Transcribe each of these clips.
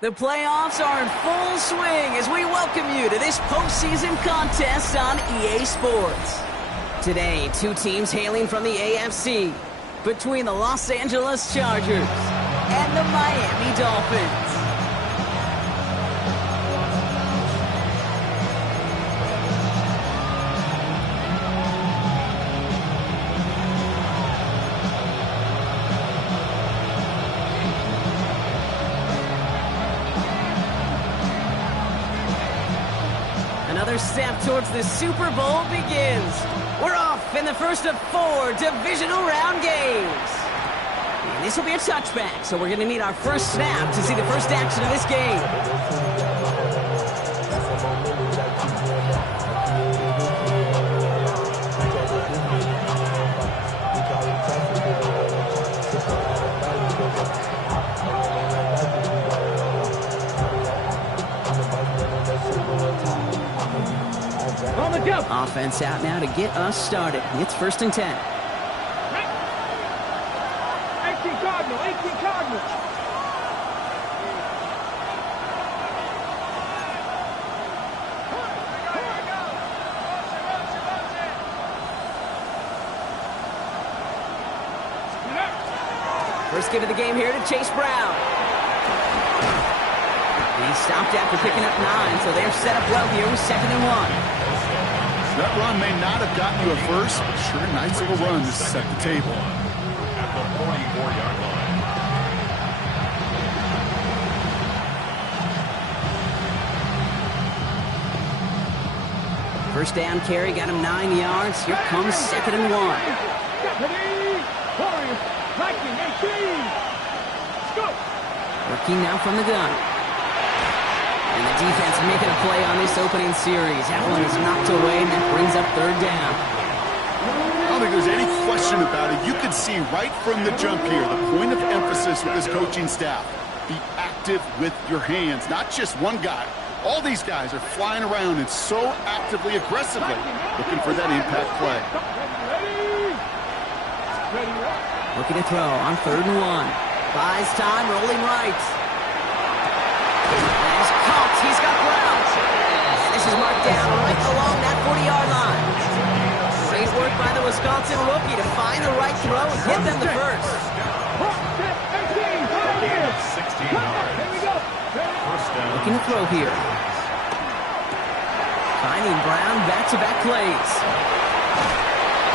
The playoffs are in full swing as we welcome you to this postseason contest on EA Sports. Today, two teams hailing from the AFC between the Los Angeles Chargers and the Miami Dolphins. Another step towards the Super Bowl begins. We're off in the first of 4 divisional round games. And this will be a touchback, so we're going to need our first snap to see the first action of this game. Offense out now to get us started. It's 1st and 10. 18 Cardinals, 18 Cardinals. First give of the game here to Chase Brown. He stopped after picking up 9, so they're set up well here with 2nd and 1. That run may not have gotten you a first, but sure nice little run to set the table. At the 44-yard line. First down carry, got him 9 yards. Here comes 2nd and 1. Working now from the gun. And the defense making a play on this opening series. That one is knocked away, and that brings up 3rd down. I don't think there's any question about it. You can see right from the jump here, the point of emphasis with this coaching staff. Be active with your hands, not just one guy. All these guys are flying around and so actively, aggressively looking for that impact play. Looking to throw on 3rd and 1. Buys time, rolling right. He's got ground. This is marked down right along that 40-yard line. Great work by the Wisconsin rookie to find the right throw and get them the first. 16 yards. First down. Looking to throw here. Finding Brown back-to-back plays.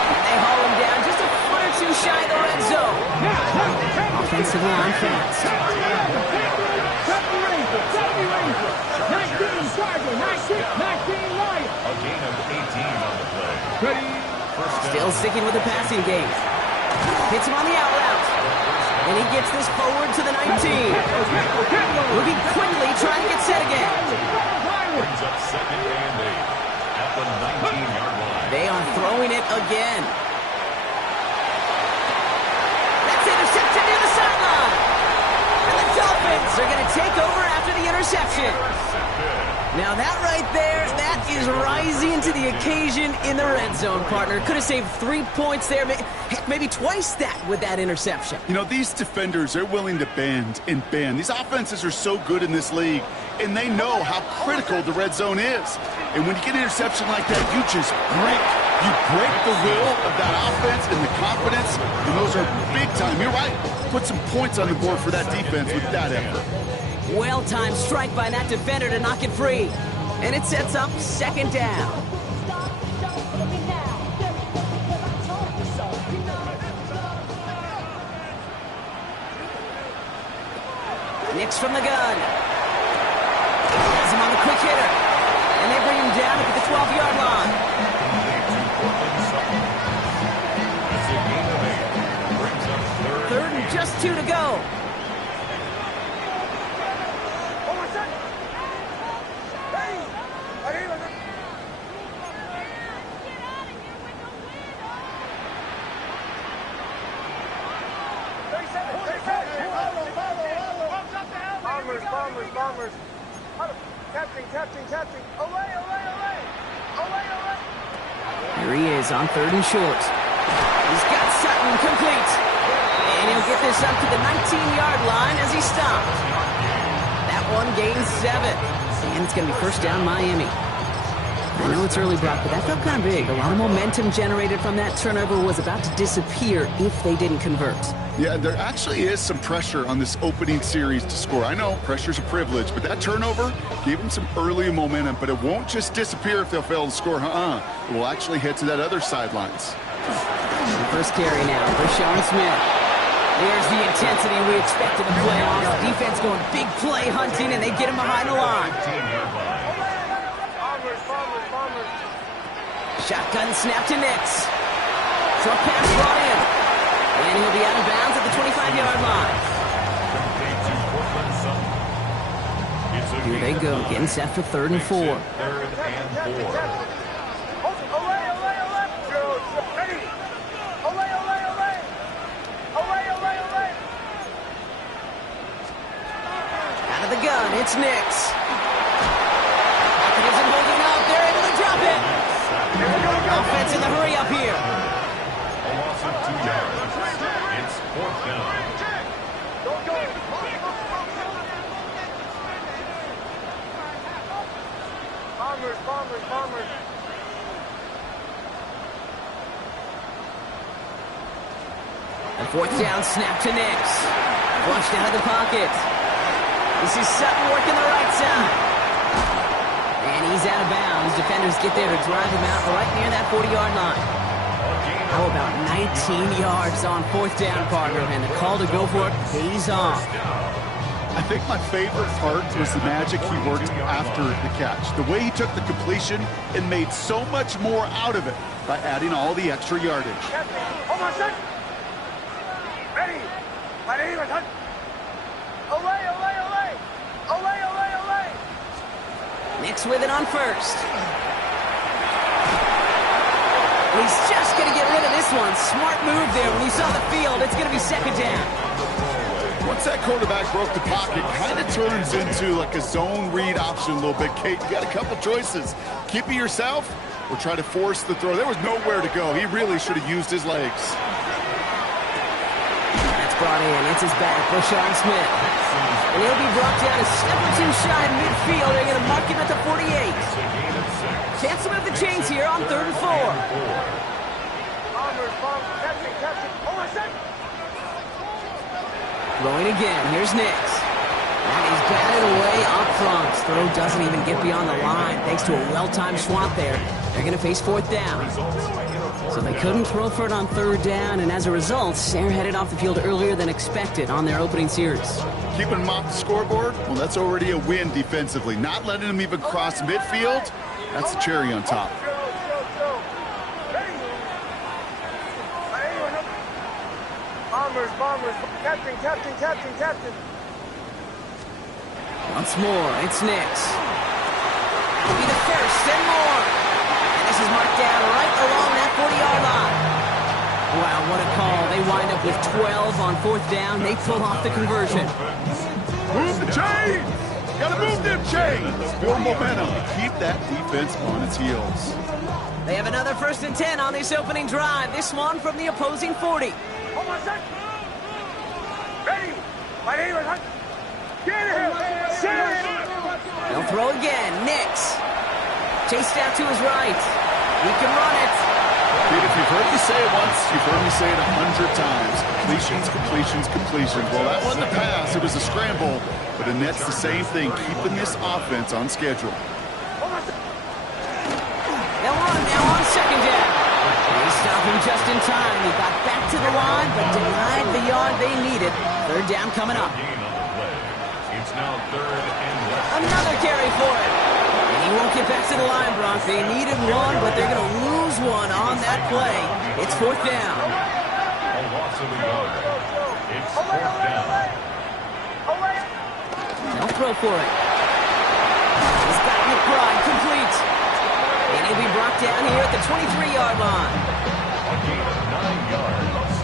And they haul him down just a foot or two shy of the red zone. Offensive line fast. 19 Lions. A gain of 18 on the play. Still sticking with the passing game. Hits him on the out route. And he gets this forward to the 19. Moving quickly, trying to get set again. Brings up 2nd and 8 at the 19-yard line. They are throwing it again. That's intercepted near the sideline. And the Dolphins are going to take over after the interception. Now that right there, that is rising to the occasion in the red zone, partner. Could have saved 3 points there, maybe twice that with that interception. You know, these defenders, they're willing to bend and bend. These offenses are so good in this league, and they know how critical the red zone is. And when you get an interception like that, you just break. You break the will of that offense and the confidence, and those are big time. You're right. Put some points on the board for that defense with that effort. Well-timed strike by that defender to knock it free. And it sets up second down. Nix from the gun. Has him on the quick hitter. And they bring him down at the 12-yard line. Third and just 2 to go. Bombers. Captain. Away. Here he is on third and short. He's got Sutton complete. And he'll get this up to the 19-yard line as he stopped. That one gains 7. And it's going to be first down Miami. I know it's early, Brock, but that felt kind of big. A lot of momentum generated from that turnover was about to disappear if they didn't convert. Yeah, there actually is some pressure on this opening series to score. I know pressure's a privilege, but that turnover gave them some early momentum, but it won't just disappear if they'll fail to score. It will actually head to that other sidelines. First carry now for Sean Smith. There's the intensity we expect in the playoffs. Defense going big play hunting, and they get him behind the line. Bombers. Shotgun snap to Nix. Short pass brought in. And he'll be out of bounds at the 25-yard line. Here they go, getting set for 3rd and 4. Out of the gun, it's Nix. Isn't holding up. They're able to drop it. Offense in the hurry up here. A loss of 2 yards. It's 4th down. Bombers. A 4th down snap to Nix. Flushed out of the pocket. This is Sutton working the right side. And he's out of bounds. Defenders get there to drive him out right near that 40-yard line. How about 19 yards on 4th down, partner? And the call to go for it pays off. I think my favorite part was the magic he worked after the catch. The way he took the completion and made so much more out of it by adding all the extra yardage. Hold on, set. Ready. Away. Nix with it on first. He's just going to get rid of this one. Smart move there. When he saw the field, it's going to be 2nd down. Once that quarterback broke the pocket, kind of turns into like a zone read option a little bit. Kate, you got a couple choices. Keep it yourself or try to force the throw. There was nowhere to go. He really should have used his legs. That's brought in. It's his back, Rashawn Smith. And he'll be brought down a step or two shy in midfield. They're going to mark him at the 48. Chance to move the chains here on 3rd and 4. Captain. Hold on, set. Throwing again. Here's Nix. And he's batted away up front. Throw doesn't even get beyond the line. Thanks to a well-timed swat there. They're going to face 4th down. So they couldn't throw for it on 3rd down, and as a result, they're headed off the field earlier than expected on their opening series. Keeping him off the scoreboard, well, that's already a win defensively. Not letting him even cross midfield, that's the cherry on top. Bombers. Captain. Once more, it's Nix. That'll be the first and more. And this is marked down right along that 40-yard line. Wow, what a call. They wind up with 12 on 4th down. They pull off the conversion. Move the chain! Gotta move them chains. Build momentum. Keep that defense on its heels. They have another 1st and 10 on this opening drive. This one from the opposing 40. Hold on, set. Ready. My name is Hunt. Get him. They'll throw again. Nix. Chased out to his right. He can run it. Dude, if you've heard me say it once, you've heard me say it 100 times. Completions, completions, completions. Well, that wasn't a pass. It was a scramble. But Annette's the same thing, keeping this offense on schedule. They'll run now on 2nd down. They stop him just in time. He got back to the line, but denied the yard they needed. 3rd down coming up. Gain on the play. It's now 3rd and less. Another carry for him. And he won't get back to the line, Brock. They needed one, but they're going to lose one on that play. It's 4th down. A loss of a yard. It's 4th down. They'll throw for it. He's got McBride complete. And he'll be brought down here at the 23-yard line. A gain of 9 yards.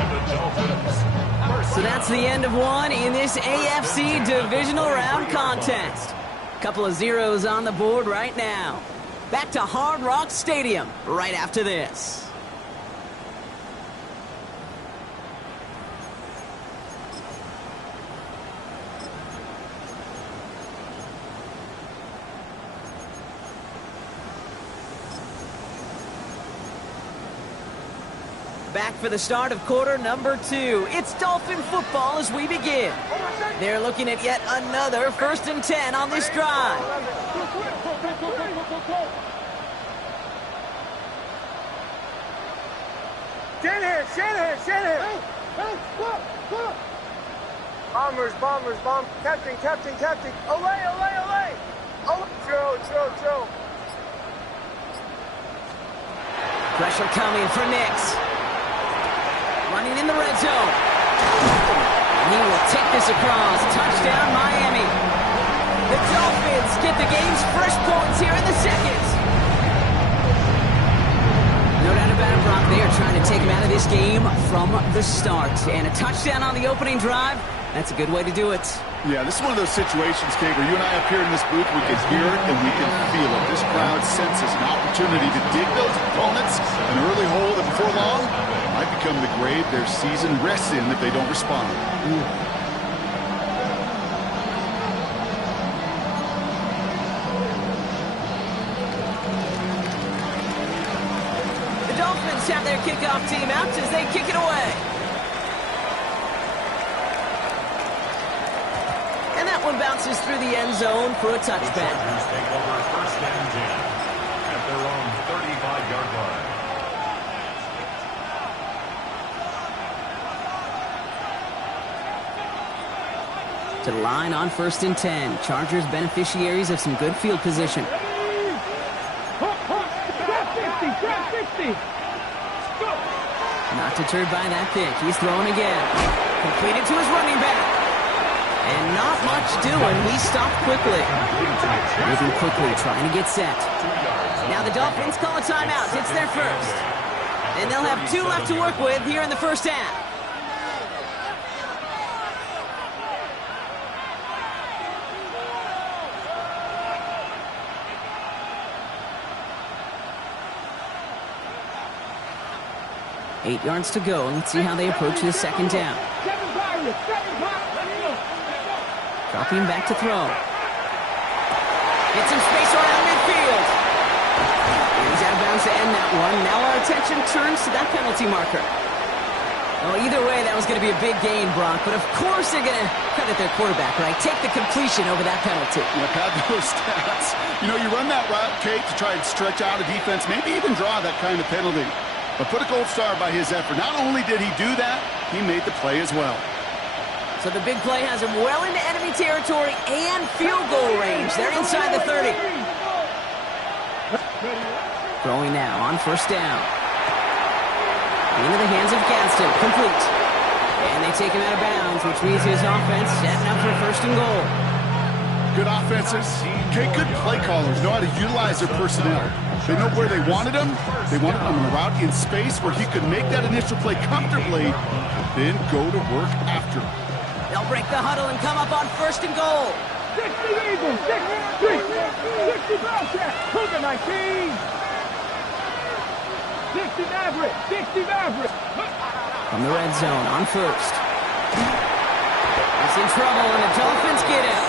And the Dolphins. So that's the end of one in this AFC divisional round contest. Couple of zeros on the board right now. Back to Hard Rock Stadium right after this. Back for the start of quarter number 2. It's Dolphin football as we begin. They're looking at yet another 1st and 10 on this drive. Shanahan. Bombers. Captain. Olay. Joe. Pressure coming for Nix. Running in the red zone. And he will take this across. Touchdown, Miami. The Dolphins get the game's first points here in the 2nd. No doubt about it, Brock. They are trying to take him out of this game from the start. And a touchdown on the opening drive, that's a good way to do it. Yeah, this is one of those situations, Kate, where you and I up here in this booth, we can hear it and we can feel it. This crowd senses an opportunity to dig those opponents an early hole that before long might become the grave their season rests in if they don't respond. The Dolphins have their kickoff team out as they kick it away. And that one bounces through the end zone for a touchback. Chargers take over 1st and 10 at their own 35-yard line. To the line on 1st and 10. Chargers beneficiaries of some good field position. Not deterred by that pick. He's throwing again. Completed to his running back. And not much doing. He stopped quickly. Moving quickly, trying to get set. Now the Dolphins call a timeout. It's their first. And they'll have 2 left to work with here in the 1st half. Eight yards to go. Let's see how they approach this 2nd down. Dropping back to throw. Get some space around midfield. He's out of bounds to end that one. Now our attention turns to that penalty marker. Well, either way, that was going to be a big gain, Brock. But of course they're going to credit their quarterback, right? Take the completion over that penalty. Look at those stats. You know, you run that route, Kate, to try and stretch out a defense, maybe even draw that kind of penalty. But put a gold star by his effort. Not only did he do that, he made the play as well. So the big play has him well into enemy territory and field goal range. They're inside the 30. Throwing now on 1st down. Into the hands of Gadsden. Complete. And they take him out of bounds, which means his offense setting up for 1st and goal. Good offenses. Okay, good play callers know how to utilize their personnel. They know where they wanted him. They wanted him on a route in space where he could make that initial play comfortably, then go to work after. They'll break the huddle and come up on 1st and goal. Eagles, 60 Bobcats, Cougar 19. 60 Maverick, 60 Maverick. From the red zone on first. He's in trouble, and the Dolphins get him.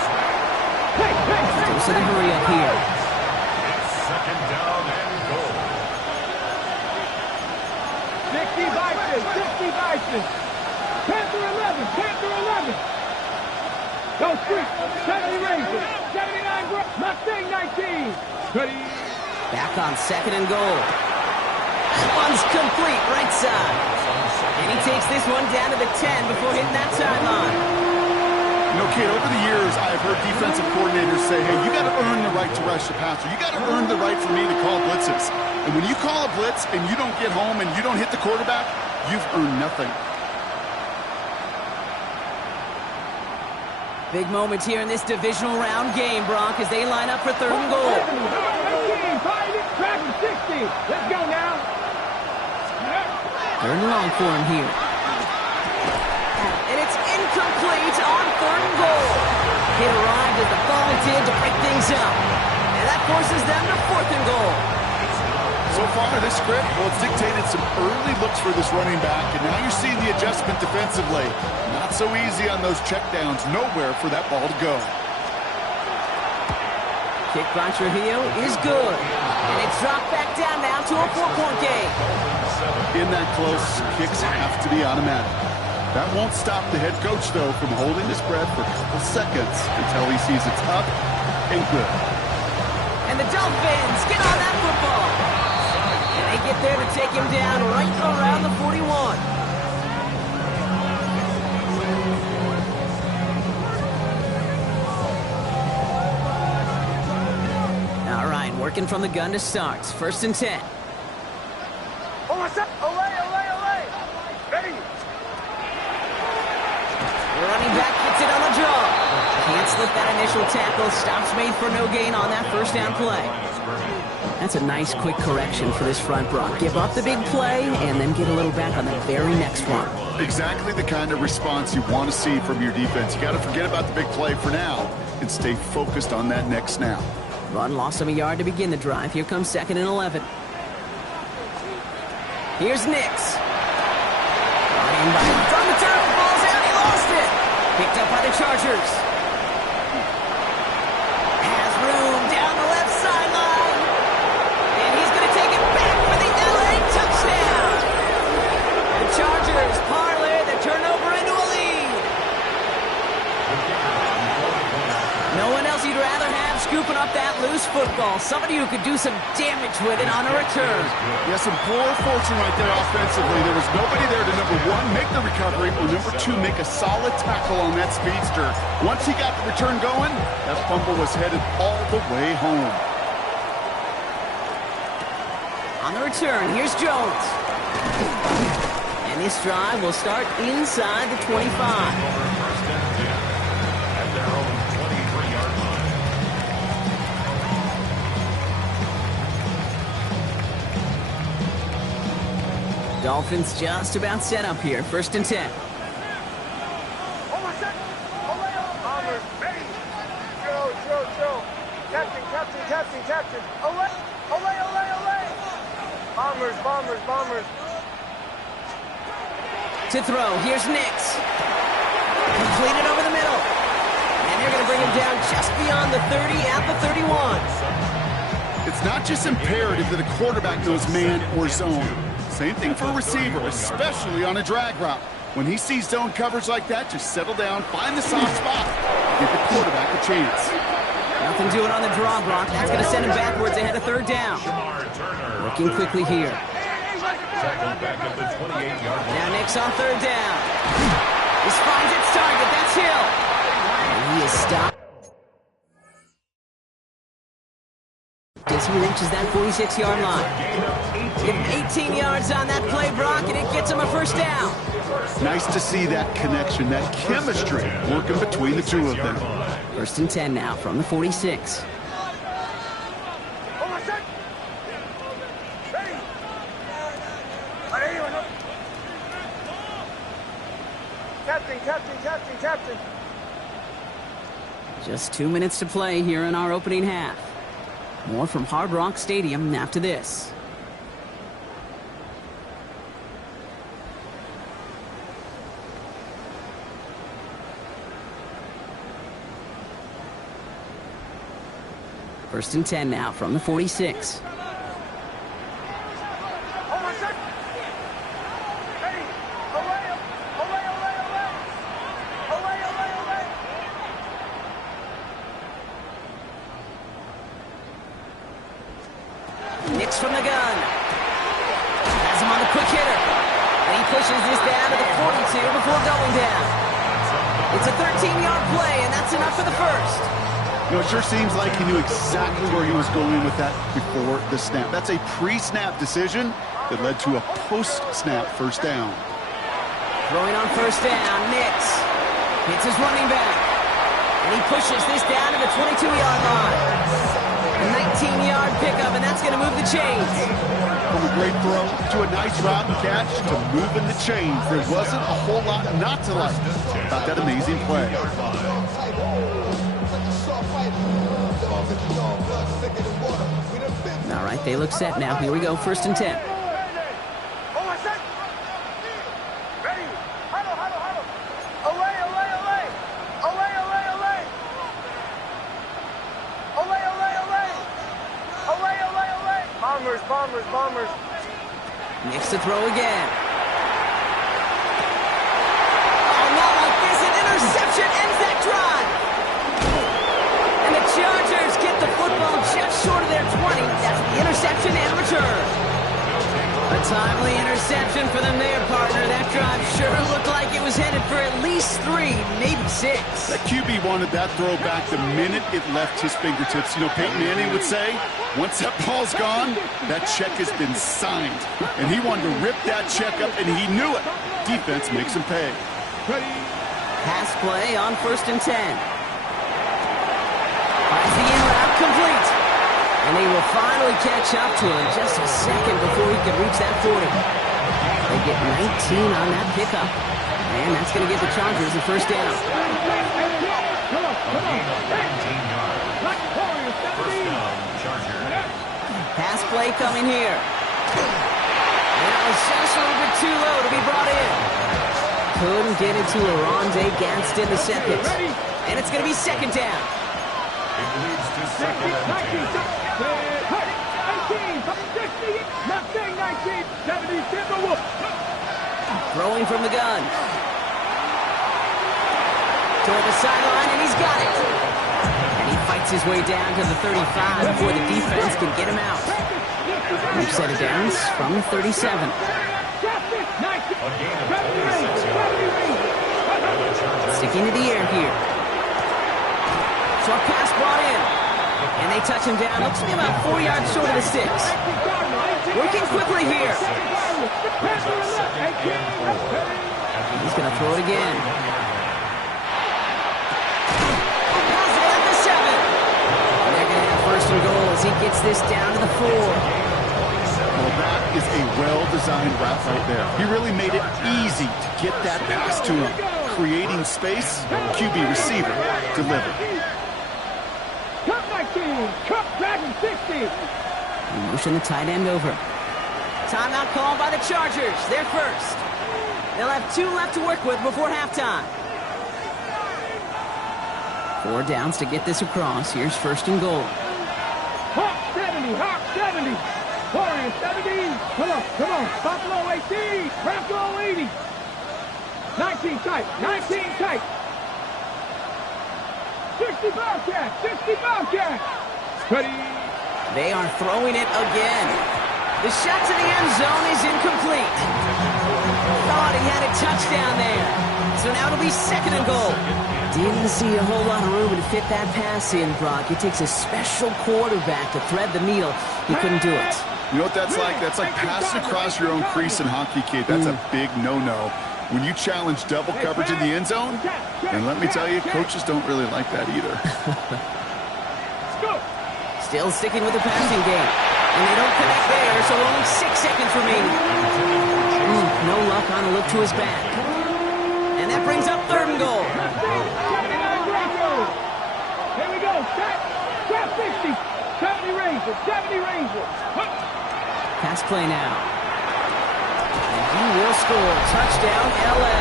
Goes to the hurry up here. It's second down and goal. 60 Vikings, 60 Vikings. Panther 11, Panther 11. Go Street, 70 Rangers, 79 Mustang 19. Back on second and goal. One's complete, right side. And he takes this one down to the 10 before hitting that sideline. You know, kid, over the years, I've heard defensive coordinators say, hey, you got to earn the right to rush the passer. You got to earn the right for me to call blitzes. And when you call a blitz and you don't get home and you don't hit the quarterback, you've earned nothing. Big moment here in this divisional round game, Brock, as they line up for third and goal. 60. Let's go now. Third and long for him here. And it's incomplete on third and goal. It arrived as the ball did to break things up. And that forces them to fourth and goal. So far, this script, well, it's dictated some early looks for this running back, and now you're seeing the adjustment defensively. Not so easy on those checkdowns. Nowhere for that ball to go. Kick by Trujillo is good. And it's dropped back down now to a 4-point game. In that close, kicks have to be automatic. That won't stop the head coach, though, from holding his breath for a couple seconds until he sees it's up and good. And the Dolphins get on that football. And they get there to take him down right around the 41. All right, working from the gun to start. First and 10. Oh, what's up? Olay. Ready? The running back gets it on the draw. Can't slip that initial tackle. Stops made for no gain on that first down play. That's a nice quick correction for this front, Brock. Give up the big play and then get a little back on the very next one. Exactly the kind of response you want to see from your defense. You got to forget about the big play for now and stay focused on that next snap. Run lost him a yard to begin the drive. Here comes second and 11. Here's Nix. From the turn, falls out, he lost it. Picked up by the Chargers. Has room down the left sideline. And he's going to take it back for the LA touchdown. The Chargers parlay the turnover into a lead. No one else you'd rather have scooping up that loose football. Somebody who could do some damage with it on a return. Yeah, some poor fortune right there offensively. There was nobody there to, number one, make the recovery, or number two, make a solid tackle on that speedster. Once he got the return going, that fumble was headed all the way home. On the return, here's Jones. And this drive will start inside the 25. At their own 23-yard line. Dolphins just about set up here. First and 10. Oh, what's up? Olay. Bombers, ready. Joe. Captain. Olay. Bombers. To throw, here's Nix. Completed over the middle. And they're going to bring him down just beyond the 30 at the 31. It's not just imperative that a quarterback knows man or zone. Same thing for a receiver, especially on a drag route. When he sees zone coverage like that, just settle down, find the soft spot, give the quarterback a chance. Nothing doing on the draw, Brock. That's going to send him backwards ahead of third down. Working quickly here. Tackled back at the 28-yard line. Now Nix on third down. This finds its target. That's Hill. And he is stopped as he reaches that 46-yard line. Give him 18 yards on that play, Brock, and it gets him a first down. Nice to see that connection, that chemistry working between the two of them. First and 10 now from the 46. Oh, what's up? Ready. Captain. Just 2 minutes to play here in our opening half. More from Hard Rock Stadium after this. First and 10 now from the 46. Nix from the gun. Has him on the quick hitter. And he pushes this down to the 42 before going down. It's a 13-yard play, and that's enough for the first. You know, it sure seems like he knew exactly where he was going with that before the snap. That's a pre-snap decision that led to a post-snap first down. Throwing on first down, Nix hits his running back. And he pushes this down to the 22-yard line. A 19-yard pickup, and that's going to move the chains. From a great throw to a nice route and catch to moving the chains. There wasn't a whole lot not to like about that amazing play. All right, they look set now. Here we go, first and 10. Bombers. Nix to throw again. Oh, not like this. An interception ends that drive. And the Chargers get the football just short of their 20. That's the interception and return. A timely interception for them there, partner. That drive sure looked like it was headed for at least 3, maybe 6. That QB wanted that throw back the minute it left his fingertips. You know, Peyton Manning would say, once that ball's gone, that check has been signed. And he wanted to rip that check up, and he knew it. Defense makes him pay. Pass play on first and 10. Finds the in route complete. And they will finally catch up to him just a second before he can reach that 40. They get 19 on that pickup. And that's going to give the Chargers the first down. Pass play coming here. And that was just a little bit too low to be brought in. Couldn't get it to Oronde Gadsden the second. And it's going to be second down. It leads to second and 10. Throwing from the gun. Toward the sideline, and he's got it. And he fights his way down to the 35 before the defense can get him out. We've set it down from the 37. A gain of 26 yards. Sticking to the air here. Short pass brought in. And they touch him down. Looks to be about 4 yards short of the 6. Working quickly here. He's going to throw it again. Positive at the 7. And they're going to have first and goal as he gets this down to the 4. Well, that is a well-designed route right there. He really made it easy to get that pass to him. Creating space, QB receiver delivered. Cup 19, Cup Dragon 60. Motion the tight end over. Timeout called by the Chargers. They're first. They'll have 2 left to work with before halftime. 4 downs to get this across. Here's first and goal. Hawk 70, Hawk 70. Warriors 70. Come on. Buffalo 18. Bronco 80. 19 tight. 60 Bobcat. Ready. They are throwing it again. The shot to the end zone is incomplete. Thought he had a touchdown there. So now it'll be second and goal. Didn't see a whole lot of room to fit that pass in, Brock. It takes a special quarterback to thread the needle. He couldn't do it. You know what that's like? That's like passing across your own crease in hockey, kid. That's a big no-no. When you challenge double coverage in the end zone, and let me tell you, coaches don't really like that either. Still sticking with the passing game. And they don't connect there, so only 6 seconds remaining. No luck on a look to his back. And that brings up third and goal. 60, 70 Rangers, 70 Rangers. Pass play now. And he will score. Touchdown, LA.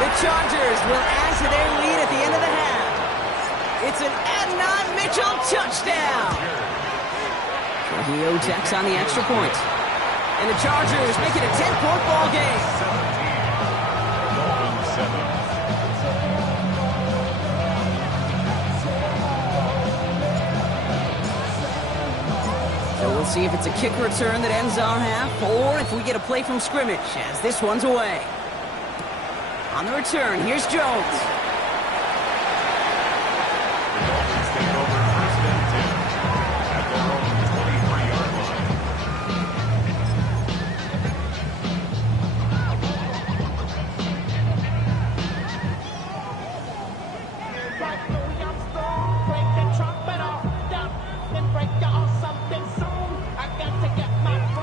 The Chargers will add to their lead at the end of the half. It's an Adnan Mitchell touchdown. Trujillo checks on the extra point. And the Chargers make it a 10-point ball game. 17. So we'll see if it's a kick return that ends our half, or if we get a play from scrimmage, as this one's away. On the return, here's Jones. The Dolphins take over first and 10 at their own 23-yard line.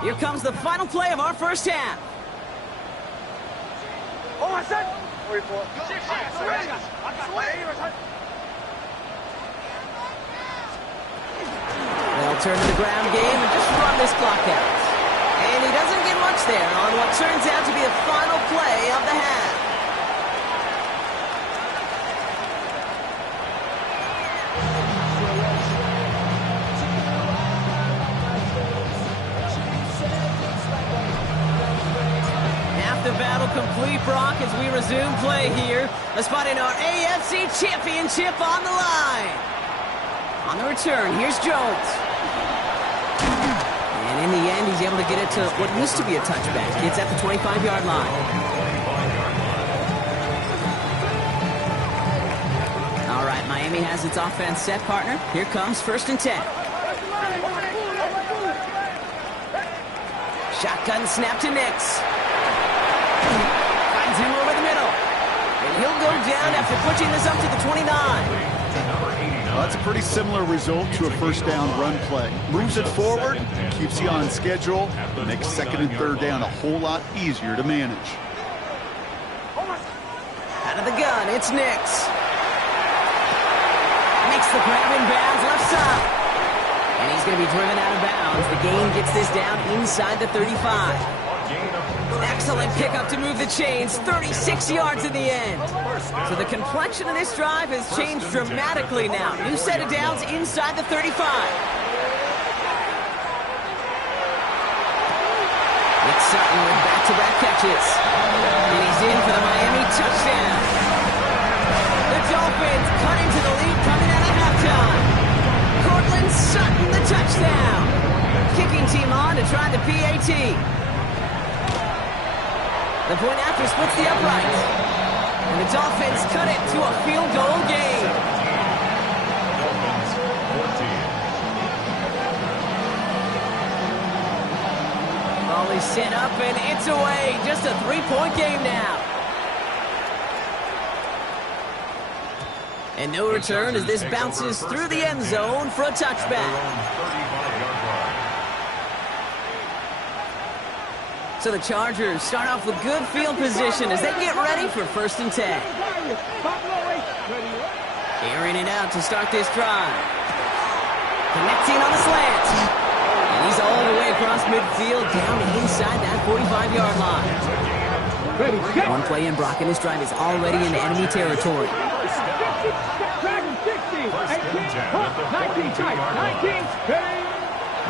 Here comes the final play of our first half. Oh, my son. 44. 6, They'll turn to the ground game and just run this clock out. And he doesn't get much there on what turns out to be the final play of the half. The battle complete, Brock, as we resume play here. A spot in our AFC Championship on the line. On the return, here's Jones. And in the end, he's able to get it to what used to be a touchback. It's at the 25-yard line. All right, Miami has its offense set, partner. Here comes first and 10. Shotgun snap to Nix. Finds him over the middle. And he'll go down after pushing this up to the 29. Well, that's a pretty similar result to a first down run play. Moves it forward, keeps you on schedule, makes second and third down a whole lot easier to manage. Out of the gun, it's Nix. Makes the grab in bounds left side. And he's going to be driven out of bounds. The gain gets this down inside the 35. Excellent pickup to move the chains, 36 yards in the end. So the complexion of this drive has changed dramatically now. New set of downs inside the 35. It's Sutton with back-to-back catches. And he's in for the Miami touchdown. The Dolphins cut into the lead coming out of halftime. Courtland Sutton, the touchdown. Kicking team on to try the PAT. The point after splits the uprights. And the Dolphins cut it to a field goal game. Dolphins 14. Ball is set up and it's away. Just a 3-point game now. And no return as this bounces through the end zone for a touchback. So the Chargers start off with good field position as they get ready for first and 10. Airing it out to start this drive. Connecting on the slant. And he's all the way across midfield down inside that 45-yard line. One play in, Brock, and this drive is already in enemy territory.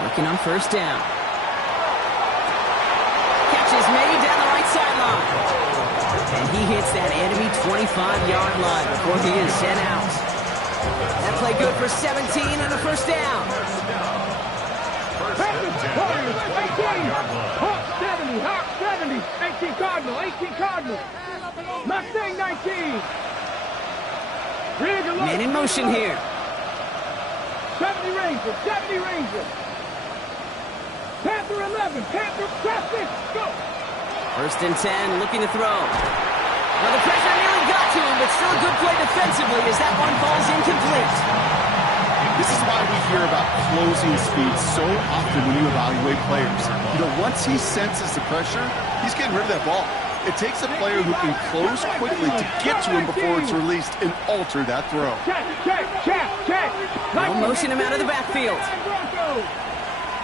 Working on first down. Is made down the right sideline. And he hits that enemy 25-yard line before he is sent out. That play good for 17 and a first down. 70, 18 Cardinal, Mustang 19. Man in motion here. 70 Rangers. Panther 11, Panther traffic, go! First and 10, looking to throw. Well, the pressure nearly got to him, but still a good play defensively as that one falls incomplete. This is why we hear about closing speed so often when you evaluate players. You know, once he senses the pressure, he's getting rid of that ball. It takes a player who can close quickly to get to him before it's released and alter that throw. Check. Well motion him out of the backfield.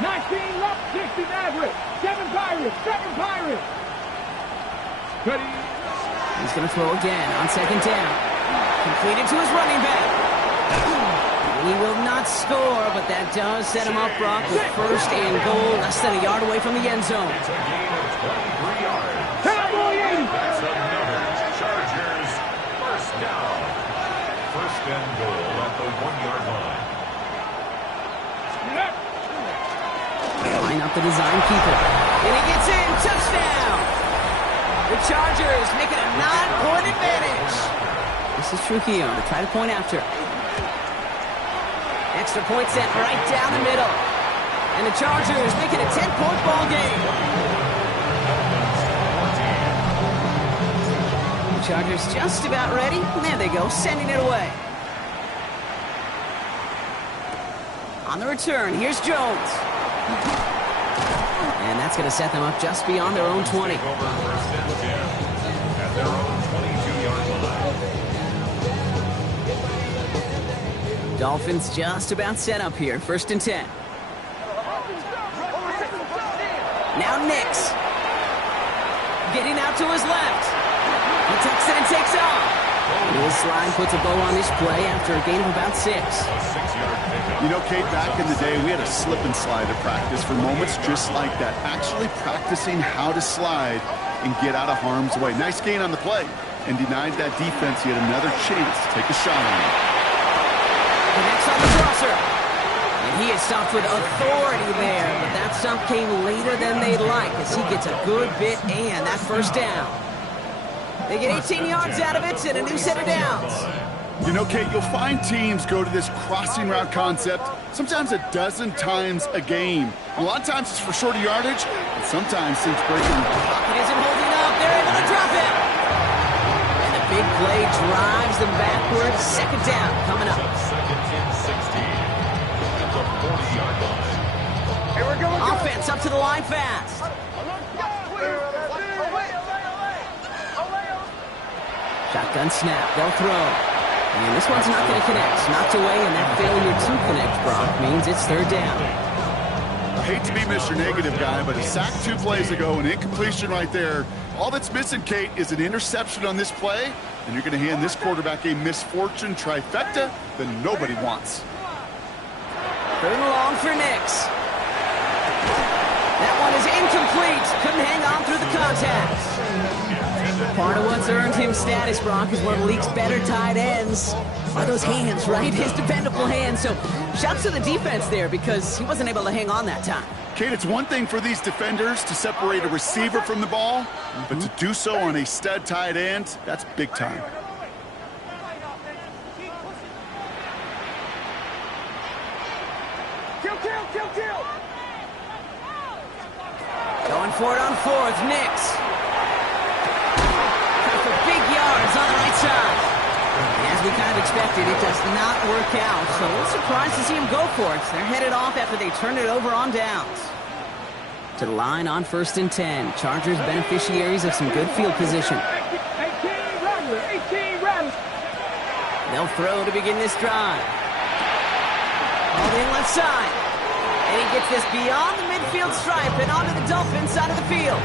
19 left, 60 Maverick, 7 Pirates, 7 Pirates. Ready. He's going to throw again on second down. Completed to his running back. He will not score, but that does set him up, Brock, with first and goal, less than a yard away from the end zone. It's a gain of 23 yards. Cowboy 80. That's another Chargers first down. First and goal at the 1-yard line. Line up the design keeper. And he gets in. Touchdown. The Chargers make it a 9-point advantage. This is Trujillo to try to point after. Extra point set right down the middle. And the Chargers make it a 10-point ball game. The Chargers just about ready. There they go, sending it away. On the return, here's Jones. And that's going to set them up just beyond their own 20. Over first and 10 at their own 22-yard line. Dolphins just about set up here. First and 10. Now Nix. Getting out to his left. He tucks it and takes off. This line puts a bow on this play after a gain of about 6. A 6-yard pickup. You know, Kate, back in the day, we had a slip and slide at practice for moments just like that. Actually practicing how to slide and get out of harm's way. Nice gain on the play, and denied that defense yet another chance to take a shot on him. Connects on the crosser. And he is stopped with authority there, but that stop came later than they'd like as he gets a good bit and that first down. They get 18 yards out of it and a new set of downs. You know, Kate, you'll find teams go to this crossing route concept sometimes a dozen times a game. A lot of times it's for shorter yardage, and sometimes since breaking. Pocket isn't holding up. They're able to drop it. And the big play drives them backwards. Second down coming up. Second and 16 at the 40-yard line. Here we go. Offense up to the line fast. Shotgun snap. They'll throw. And this one's not going to connect. Knocked away, and that failure to connect, Brock, means it's third down. I hate to be Mr. Negative guy, but a sack 2 plays ago, an incompletion right there. All that's missing, Kate, is an interception on this play, and you're going to hand this quarterback a misfortune trifecta that nobody wants. Third and long for Nix. That one is incomplete. Couldn't hang on through the contact. Part of what's earned him status, Brock, is one of the league's better tight ends. Are those hands, right? His dependable hands. So shouts to the defense there because he wasn't able to hang on that time. Kate, it's one thing for these defenders to separate a receiver from the ball, but to do so on a stud tight end, that's big time. Kill. Going for it on fourth, Nix. For big yards on the right side. As we kind of expected, it does not work out, so a little surprised to see him go for it. They're headed off after they turn it over on downs. To the line on first and 10. Chargers beneficiaries of some good field position. 18 Rattler. They'll throw to begin this drive. All in left side. And he gets this beyond the midfield stripe and onto the Dolphins side of the field.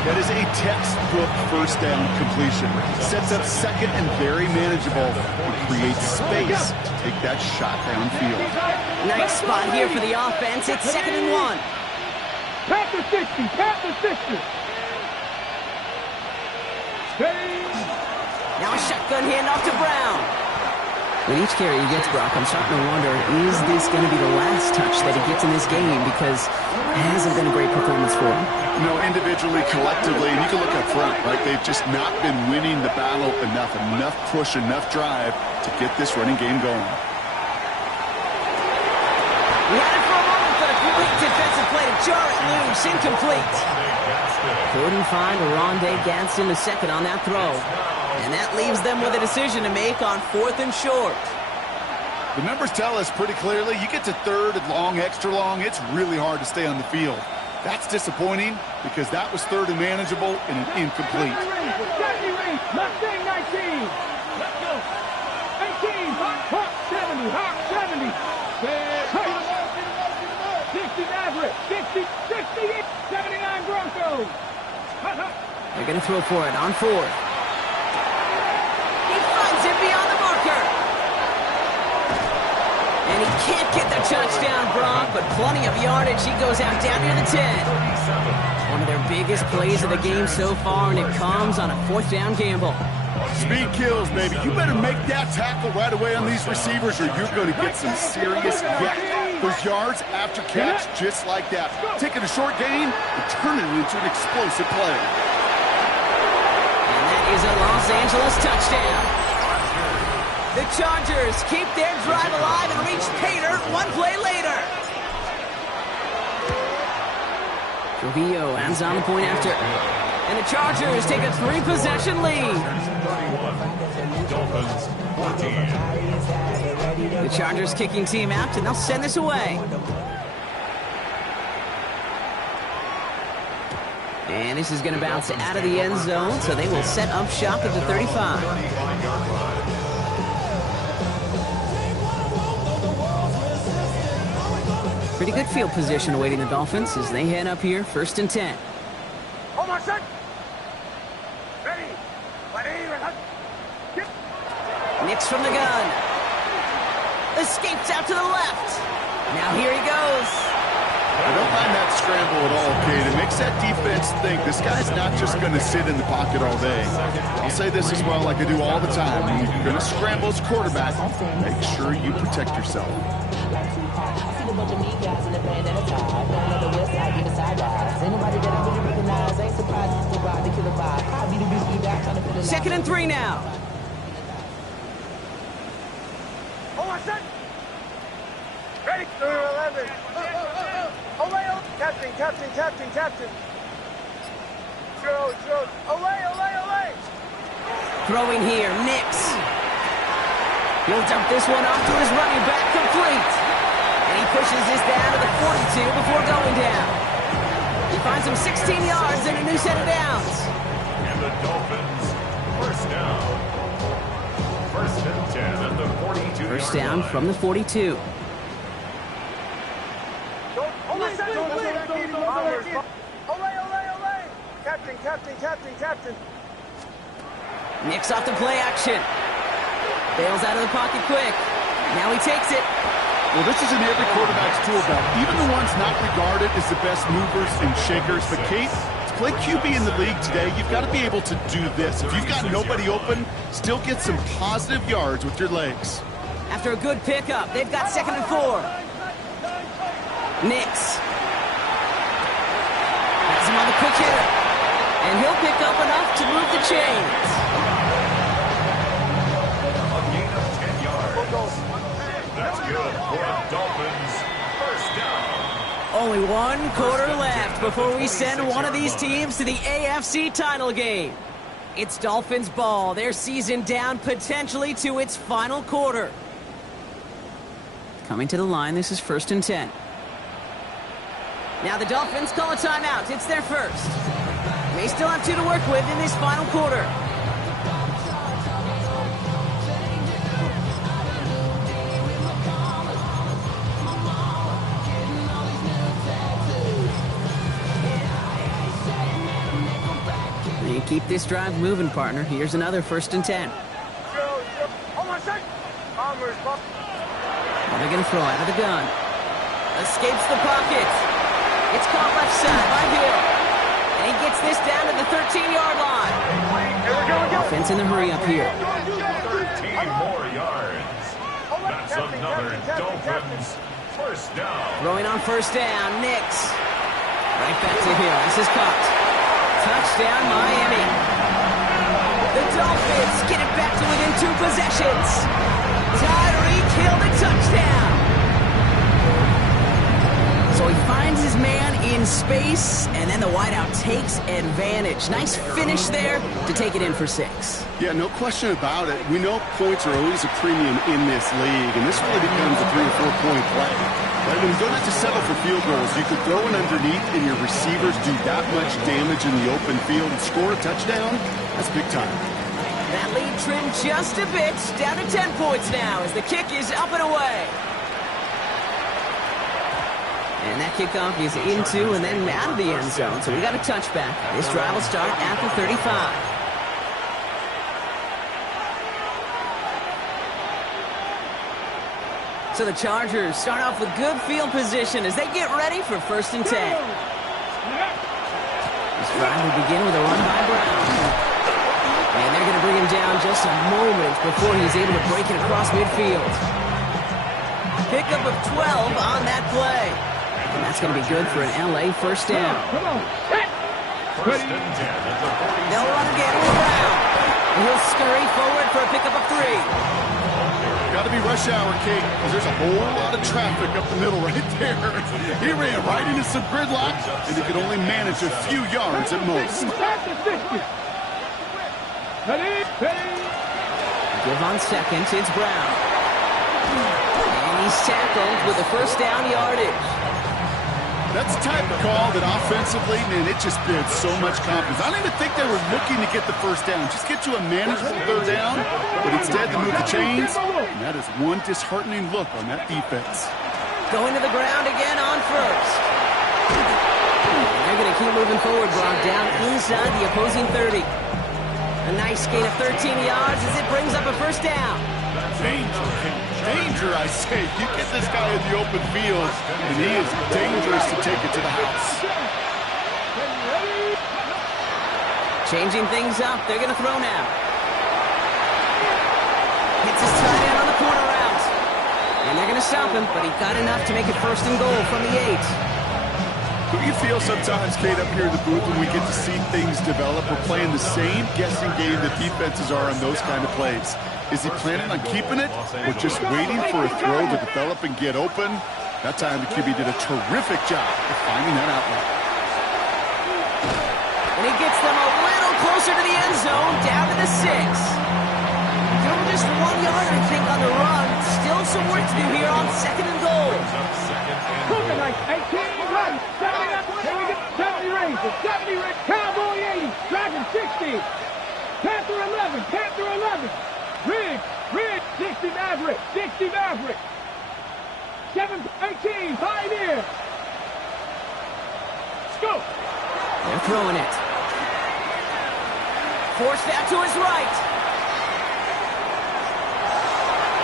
That is a textbook first down completion. Sets up second and very manageable and creates space to take that shot downfield. Nice spot here for the offense. It's 2nd and 1. Panther 60. Now a shotgun handoff to Brown. With each carry he gets, Brock, I'm starting to wonder, is this going to be the last touch that he gets in this game? Because it hasn't been a great performance for him. No, individually, collectively, and you can look up front, right? They've just not been winning the battle enough push, enough drive to get this running game going. We had it for a moment, but a great defensive play to jar it loose, incomplete. Couldn't find Rondé Gadsden the second on that throw. And that leaves them with a decision to make on 4th and short. The numbers tell us pretty clearly, you get to third and long, extra long, it's really hard to stay on the field. That's disappointing because that was third and manageable and an incomplete. Mustang 19. Let's go. 18. Hawk 70. going to throw for it on 4th. He finds it beyond the marker. And he can't get the touchdown, Brock, but plenty of yardage. He goes out down near the 10. One of their biggest plays of the game so far, and it comes on a 4th down gamble. Speed kills, baby. You better make that tackle right away on these receivers or you're going to get some serious yak. Those yards after catch, just like that. Taking a short gain and turning it into an explosive play. And that is a Los Angeles touchdown. The Chargers keep their drive alive and reach Pater one play later. Trujillo ends on the point after. And the Chargers take a 3-possession lead. The Chargers kicking team out, and they'll send this away. And this is going to bounce out of the end zone, so they will set up shop at the 35. Pretty good field position awaiting the Dolphins as they head up here, 1st and 10. Hold on, son. Ready. Nix from the gun. Escapes out to the left. Now here he goes. I don't mind that scramble at all, Kate. It makes that defense think this guy's not just going to sit in the pocket all day. I'll say this as well, like I do all the time. When you're going to scramble as quarterback, make sure you protect yourself. Second and 3 now. Hold on, son. Ready. 11. Away. Captain. Joe. Away. Throwing here, Nix. He'll dump this one off to his running back, complete. And he pushes this down to the 42 before going down. He finds him 16 yards and a new set of downs. And the Dolphins, 1st down. 1st and 10 at the 42. 1st down from the 42. Captain. Nix off the play action. Bails out of the pocket quick. Now he takes it. Well, this is in every quarterback's tool belt. Even the ones not regarded as the best movers and shakers. But, Kate, to play QB in the league today, you've got to be able to do this. If you've got nobody open, still get some positive yards with your legs. After a good pickup, they've got 2nd and 4. Nix. Has him on the quick hitter. And he'll pick up enough to move the chains. A gain of 10 yards. That's good for the Dolphins. 1st down. Only 1 quarter left before we send one of these teams to the AFC title game. It's Dolphins ball. Their season down potentially to its final quarter. Coming to the line, this is 1st and 10. Now the Dolphins call a timeout. It's their first. They still have 2 to work with in this final quarter. They keep this drive moving, partner. Here's another 1st and 10. Oh, my son. They're going to throw out of the gun. Escapes the pocket. It's caught left side by Hill. And he gets this down to the 13-yard line. Offense in the hurry up here. 13 more yards. That's another Dolphins 1st down. Throwing on 1st down, Nix. Right back to Hill. This is caught. Touchdown, Miami. The Dolphins get it back to within 2 possessions. Tyreek Hill, the touchdown. So he finds his man in space, and then the wideout takes advantage. Nice finish there to take it in for 6. Yeah, no question about it. We know points are always a premium in this league, and this really becomes a 3 or 4 point play. Right? When you don't have to settle for field goals, you could throw it underneath, and your receivers do that much damage in the open field and score a touchdown. That's big time. That lead trimmed just a bit, down to 10 points now as the kick is up and away. And And that kickoff is into and then out of the end zone. So we got a touchback. This drive will start at the 35. So the Chargers start off with good field position as they get ready for 1st and 10. This drive will begin with a run by Brown. And they're going to bring him down just a moment before he's able to break it across midfield. Pickup of 12 on that play. And that's going to be good for an LA first down. First and 10 at the 40. They'll run again with Brown. And he'll scurry forward for a pickup of 3. Got to be rush hour, Kate, because there's a whole lot of traffic up the middle right there. He ran right into some gridlock, and he could only manage a few yards at most. Give on second, it's Brown. And he's tackled with a first down yardage. That's the type of call that offensively, man, it just builds so much confidence. I don't even think they were looking to get the first down. Just get you a manageable third down, but instead they move the chains. And that is one disheartening look on that defense. Going to the ground again on first. They're going to keep moving forward, Brock, down inside the opposing 30. A nice gain of 13 yards as it brings up a first down. Danger, I say. You get this guy in the open field, and he is dangerous to take it to the house. Changing things up. They're going to throw now. Hits his tight end on the corner route. And they're going to stop him, but he got enough to make it 1st and goal from the 8. Don't you feel sometimes, Kate, up here in the booth when we get to see things develop? We're playing the same guessing game that defenses are on those kind of plays. Is he planning on keeping it or just waiting for a throw to develop and get open? That time the QB did a terrific job of finding that outlet. And he gets them a little closer to the end zone, down to the 6. Doing just 1 yard, I think, on the run. Still some work to do here on 2nd and goal. Looking like 18, run, 70 up, here we go, 70 Rangers, 70 Rangers, Cowboy 80, Dragon 60, Panther 11, Panther 11, Ridge, 60 Maverick, 7, 18, Pioneer, Scope. They're throwing it. Forced out to his right.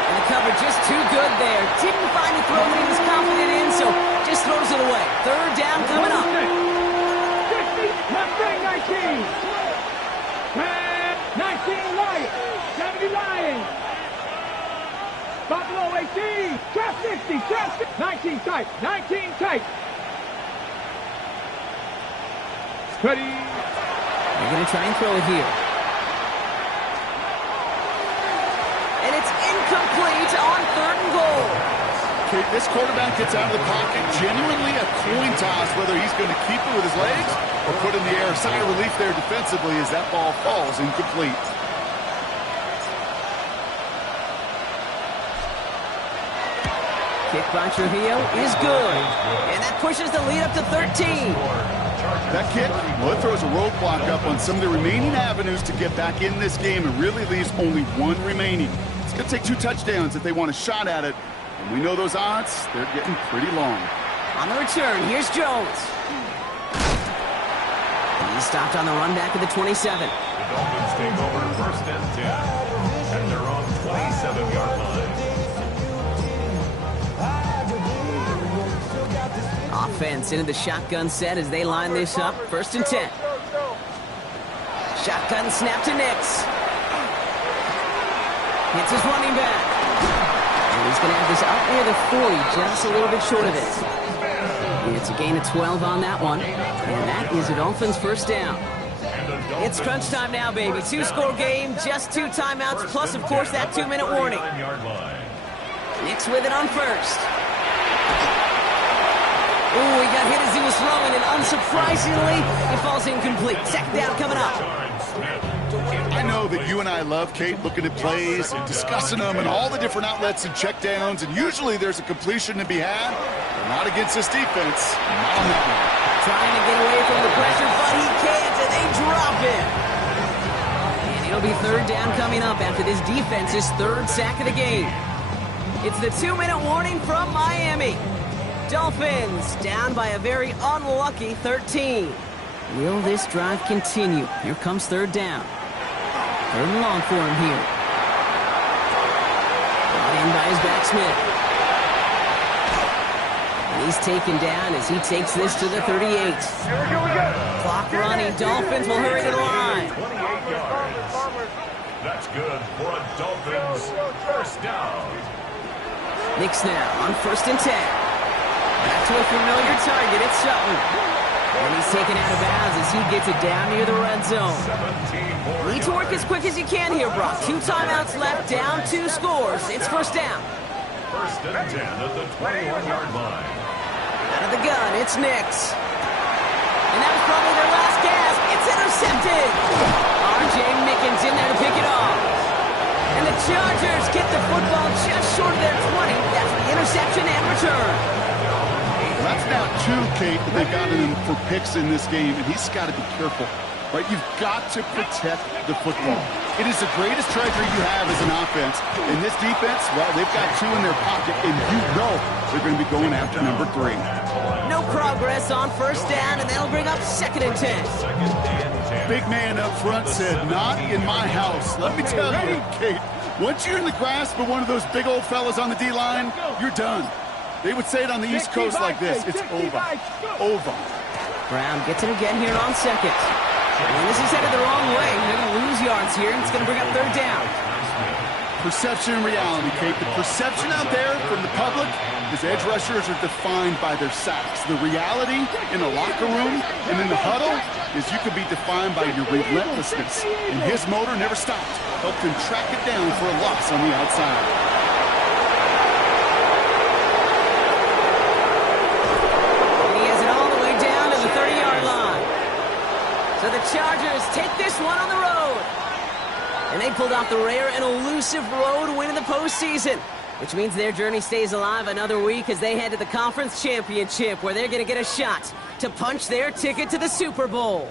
And the cover just too good there. Didn't find the throw that he was confident in, so just throws it away. 3rd down coming up. 60, Mustang 19. 19 Lions, 70 Lions. Buffalo 18, trap 60, trap 60. 19 tight, 19 tight. Ready. They're going to try and throw it here. And it's incomplete on 3rd and goal. Okay, this quarterback gets out of the pocket, genuinely a coin toss whether he's going to keep it with his legs or put in the air. Sigh of relief there defensively as that ball falls incomplete. Kick by Trujillo is good. And that pushes the lead up to 13. That kick, well, it throws a roadblock up on some of the remaining avenues to get back in this game and really leaves only one remaining. It's going to take 2 touchdowns if they want a shot at it. And we know those odds, they're getting pretty long. On the return, here's Jones. He's stopped on the run back at the 27. The Dolphins take over 1st and 10 at their own 27-yard line. Offense into the shotgun set as they line this up. 1st and 10. Shotgun snap to Nix. Hits his running back. And he's going to have this up near the 40, just a little bit short of it. It's a gain of 12 on that one. And that is a Dolphins 1st down. It's crunch time now, baby. 2-score game, just 2 timeouts, plus, of course, that 2-minute warning. Nix with it on 1st. Ooh, he got hit as he was throwing, and unsurprisingly, it falls incomplete. 2nd down coming up. I know that you and I love, Kate, looking at plays and discussing them and all the different outlets and checkdowns, and usually there's a completion to be had, but not against this defense. Not on that one. Trying to get away from the pressure, but he can't, and they drop him. And it'll be 3rd down coming up after this defense's 3rd sack of the game. It's the 2-minute warning from Miami. Dolphins down by a very unlucky 13. Will this drive continue? Here comes third down. Third and long for him here. Brought in by his back Smith. And he's taken down as he takes this to the 38. Here we go. Clock running. Dolphins will hurry to the line. 28 yards. That's good for a Dolphins first down. Knicks now on 1st and 10. Back to a familiar target. It's Sutton. And he's taken out of bounds as he gets it down near the red zone. Need to work as quick as you can here, Brock. 2 timeouts left, down 2 scores. It's first down. 1st and 10 at the 21-yard line. Out of the gun, it's Knicks. And that was probably their last gasp. It's intercepted. R.J. Mickens in there to pick it off. And the Chargers get the football just short of their 20. That's the interception and return. That's now 2, Kate, that they've gotten him for picks in this game, and he's got to be careful. Right? You've got to protect the football. It is the greatest treasure you have as an offense. In this defense, well, they've got 2 in their pocket, and you know they're going to be going after number 3. No progress on first down, and that'll bring up 2nd and 10. Big man up front said, not in my house. Let me tell you, Kate, once you're in the grasp of one of those big old fellas on the D-line, you're done. They would say it on the East Coast like this. It's over. Over. Brown gets it again here on 2nd. And this is headed the wrong way. They're going to lose yards here, and it's going to bring up 3rd down. Perception and reality, Kate. The perception out there from the public is edge rushers are defined by their sacks. The reality in the locker room and in the huddle is you can be defined by your relentlessness. And his motor never stopped. Helped him track it down for a loss on the outside. So the Chargers take this one on the road. And they pulled off the rare and elusive road win in the postseason, which means their journey stays alive another week as they head to the Conference Championship, where they're going to get a shot to punch their ticket to the Super Bowl.